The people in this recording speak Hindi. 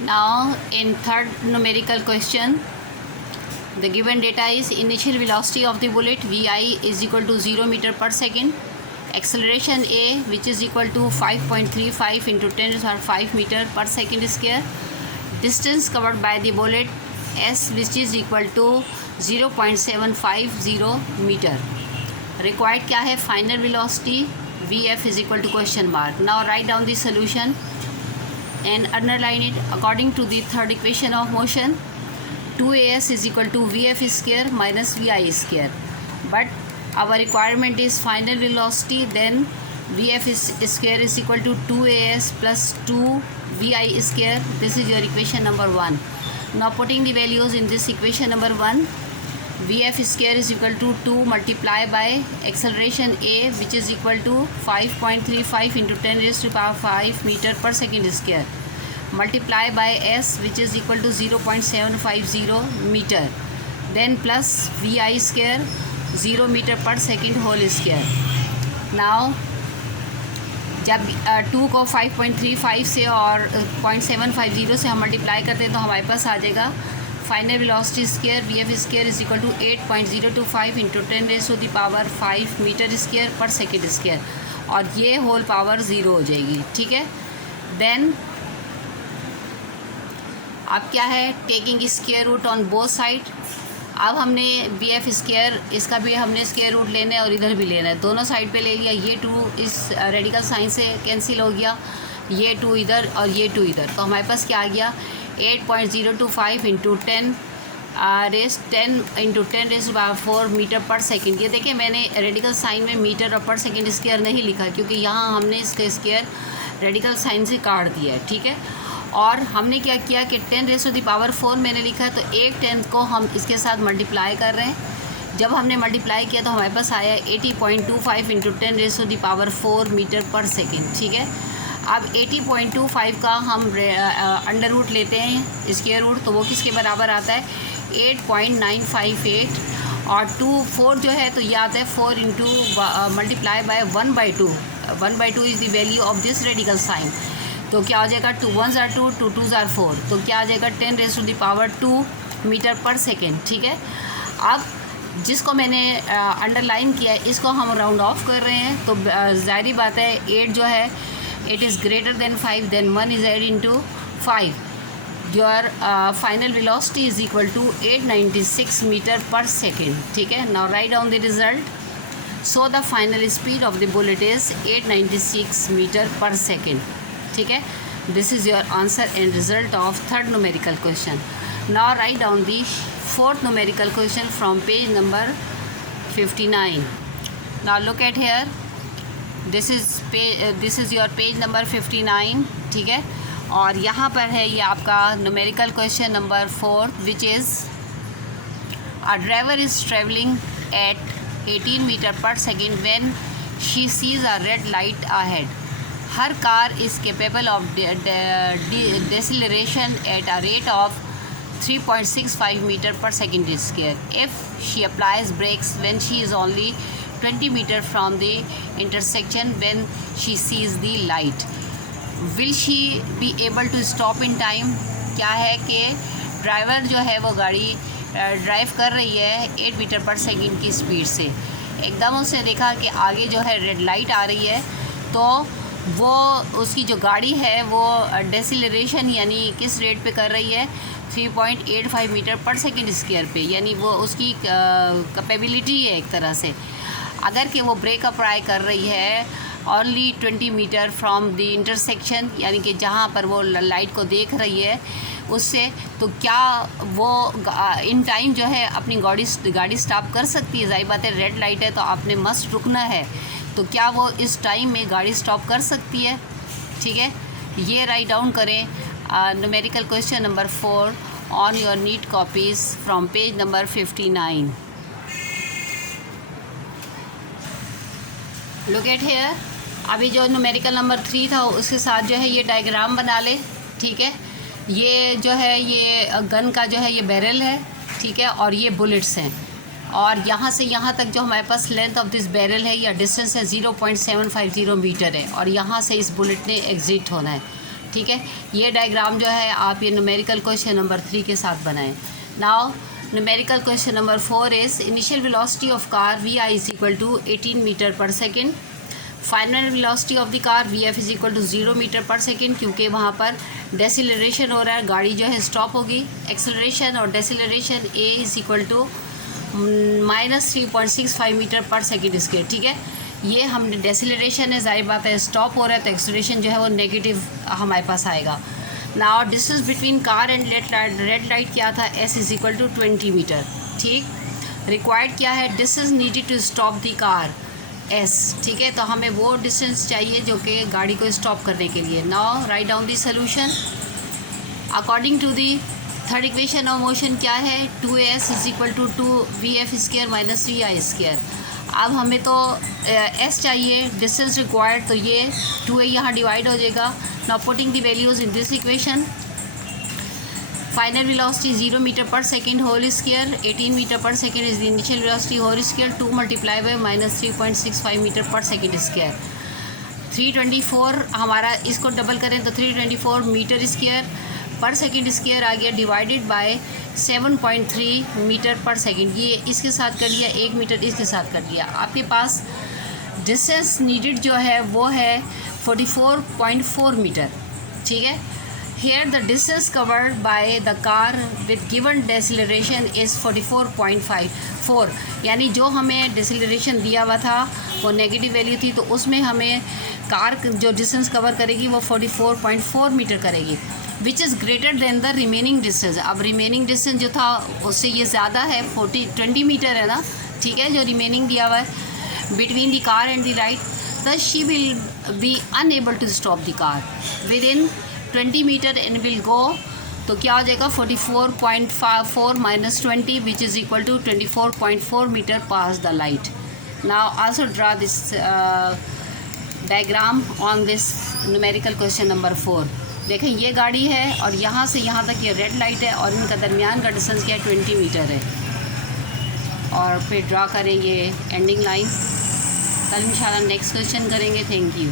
Now in third numerical question, the given data is initial velocity of the bullet Vi is equal to 0 meter per second, acceleration A which is equal to 5.35 into 10 to the power 5 meter per second square, distance covered by the bullet S which is equal to 0.750 meter. Required क्या है? Final velocity Vf is equal to question mark. Now write down the solution and underline it. According to the third equation of motion, 2as is equal to Vf square minus Vi square. But our requirement is final velocity, then Vf square is equal to 2as plus 2 Vi square. This is your equation number 1. Now putting the values in this equation number 1, Vf square is equal to 2 multiplied by acceleration A which is equal to 5.35 into 10 raised to the power 5 meter per second square, multiply by S which is equal to 0.750 meter, then plus Vi square 0 meter per second whole square. Now जब 2 को 5.35 से और 0.750 से हम मल्टीप्लाई करते हैं तो हमारे पास आ जाएगा final velocity square Vf square is equal to 8.025 into 10 raise to the power 5 metre square पर सेकेंड स्क्वायर, और ये होल पावर 0 हो जाएगी. ठीक है. देन अब क्या है? Taking square root on both side. अब हमने Vf स्क्वायर इसका भी हमने स्क्वायर रूट लेना है और इधर भी लेना है, दोनों साइड पे ले लिया. ये 2 इस रेडिकल साइन से कैंसिल हो गया, ये 2 इधर और ये 2 इधर, तो हमारे पास क्या आ गया? 8.025 into 10 into 10 raise by 4 metre पर सेकेंड. ये देखिए मैंने रेडिकल साइन में मीटर और पर सेकेंड स्क्वायर नहीं लिखा क्योंकि यहाँ हमने इसका स्क्वायर रेडिकल साइन से काट दिया है. ठीक है. और हमने क्या किया कि 10 रेज़ टू द पावर 4 मैंने लिखा है, तो 1/10 को हम इसके साथ मल्टीप्लाई कर रहे हैं. जब हमने मल्टीप्लाई किया तो हमारे पास आया 80.25 into 10 raise to the power 4 metre पर सेकेंड. ठीक है. अब 80.25 का हम अंडर रूट लेते हैं स्क्वायर रूट, तो वो किसके बराबर आता है? 8.958 और 4 जो है तो ये आता है 4 into multiply by 1/2. 1/2 is the value of this radical sign. तो क्या हो जाएगा? 2 1s are 2, 2 2s are 4, तो क्या आ जाएगा? 10 raise to the power 2 metre पर सेकेंड. ठीक है. अब जिसको मैंने अंडरलाइन किया है इसको हम राउंड ऑफ कर रहे हैं, तो ज़ाहिर बात है 8 जो है it is greater than 5, then 1 is added into 5. Your final velocity is equal to 896 meter per second. ठीक है. Now write down the result. So the final speed of the bullet is 896 meter per second. ठीक है. This is your answer and result of third numerical question. Now write down the fourth numerical question from page number 59. Now look at here. This is your page number 59. ठीक है. और यहाँ पर है ये आपका numerical question number 4 which is a driver is travelling at 18 metre पर second when she sees a red light ahead. Her car is capable of deceleration at a rate of 3.65 metre पर second square. If she applies brakes when she is only 20 meter from the intersection when she sees the light. Will she be able to stop in time? क्या है कि ड्राइवर जो है वो गाड़ी ड्राइव कर रही है 8 मीटर पर सेकेंड की स्पीड से. एकदम उसने देखा कि आगे जो है रेड लाइट आ रही है, तो वो उसकी जो गाड़ी है वो डेसिलरेशन यानी किस रेट पे कर रही है? 3.85 मीटर पर सेकेंड स्क्वायर पे, यानी वो उसकी कैपेबिलिटी है एक तरह से. अगर कि वो ब्रेक अप्लाई कर रही है only 20 metre from the intersection, यानी कि जहाँ पर वो लाइट को देख रही है उससे, तो क्या वो इन टाइम जो है अपनी गाड़ी स्टॉप कर सकती है? जाहिर बात है रेड लाइट है तो आपने मस्ट रुकना है, तो क्या वो इस टाइम में गाड़ी स्टॉप कर सकती है? ठीक है. ये राइट डाउन करें numerical question number 4 on your neat copies from page number 59. Look at here. अभी जो न्यूमेरिकल नंबर 3 था उसके साथ जो है ये डायग्राम बना ले. ठीक है. ये जो है ये गन का जो है ये बैरल है. ठीक है. और ये बुलेट्स हैं, और यहाँ से यहाँ तक जो हमारे पास लेंथ ऑफ दिस बैरल है या डिस्टेंस है 0.750 मीटर है, और यहाँ से इस बुलेट ने एग्ज़िट होना है. ठीक है। ये डायग्राम जो है आप ये न्यूमेरिकल क्वेश्चन नंबर 3 के साथ बनाएं। Now numerical question number 4 is initial velocity of car vi is equal to 18 metre पर second. Final velocity of the car vf is equal to 0 metre पर सेकेंड, क्योंकि वहाँ पर डेसिलरेशन हो रहा है, गाड़ी जो है स्टॉप होगी। एक्सेलरेशन और deceleration a is equal to -3.65 metre पर सेकेंड स्क्वायर, ठीक है। ये हम डेसिलरेशन है, जाहिर बात है स्टॉप हो रहा है, तो एक्सेलरेशन जो है वो नेगेटिव हमारे पास आएगा। Now distance between car and red light क्या था, s is equal to 20 metre, ठीक। रिक्वायर्ड क्या है, distance needed to stop the car s, ठीक है। तो हमें वो डिस्टेंस चाहिए जो कि गाड़ी को स्टॉप करने के लिए। Now write down the solution according to the third equation of motion क्या है, 2s is equal to 2vf square minus vi square. अब हमें तो s चाहिए, डिस्टेंस रिक्वायर्ड, तो ये 2a यहाँ डिवाइड हो जाएगा। Now putting the values in this equation, final velocity 0 metre पर सेकेंड होल स्क्वायर, 18 मीटर पर second is the initial velocity whole square, 2 multiply by -3.65 metre पर सेकेंड स्क्वायर। 324 हमारा, इसको डबल करें तो 324 मीटर स्क्वायर पर सेकेंड स्क्वायर आ गया, डिवाइडेड बाय 7.3 मीटर पर सेकेंड। ये इसके साथ कर लिया, 1 मीटर इसके साथ कर लिया। आपके पास डिस्टेंस नीडेड जो है वो है 44.4 मीटर, ठीक है। Here the distance covered by the car with given deceleration is 44.54, यानी जो हमें डिसलेरेशन दिया हुआ था वो नेगेटिव वैल्यू थी, तो उसमें हमें कार जो डिस्टेंस कवर करेगी वो 44.4 मीटर करेगी, which is greater than the remaining distance. अब रिमेनिंग डिस्टेंस जो था उससे ये ज़्यादा है, 20 मीटर है ना, ठीक है, जो रिमेनिंग दिया हुआ है between the car and the right. thus she will be unable to stop the car within 20 metre and will go, तो क्या हो जाएगा 44.4 minus 20 which is equal to 24.4 metre past the light. Now also draw this diagram on this numerical question number 4. देखें ये गाड़ी है और यहाँ से यहाँ तक ये रेड लाइट है और इनका दरमियान का डिस्टेंस क्या है 20 मीटर है, और फिर ड्रा करेंगे एंडिंग लाइन। कल इंशाल्लाह नेक्स्ट क्वेश्चन करेंगे। Thank you.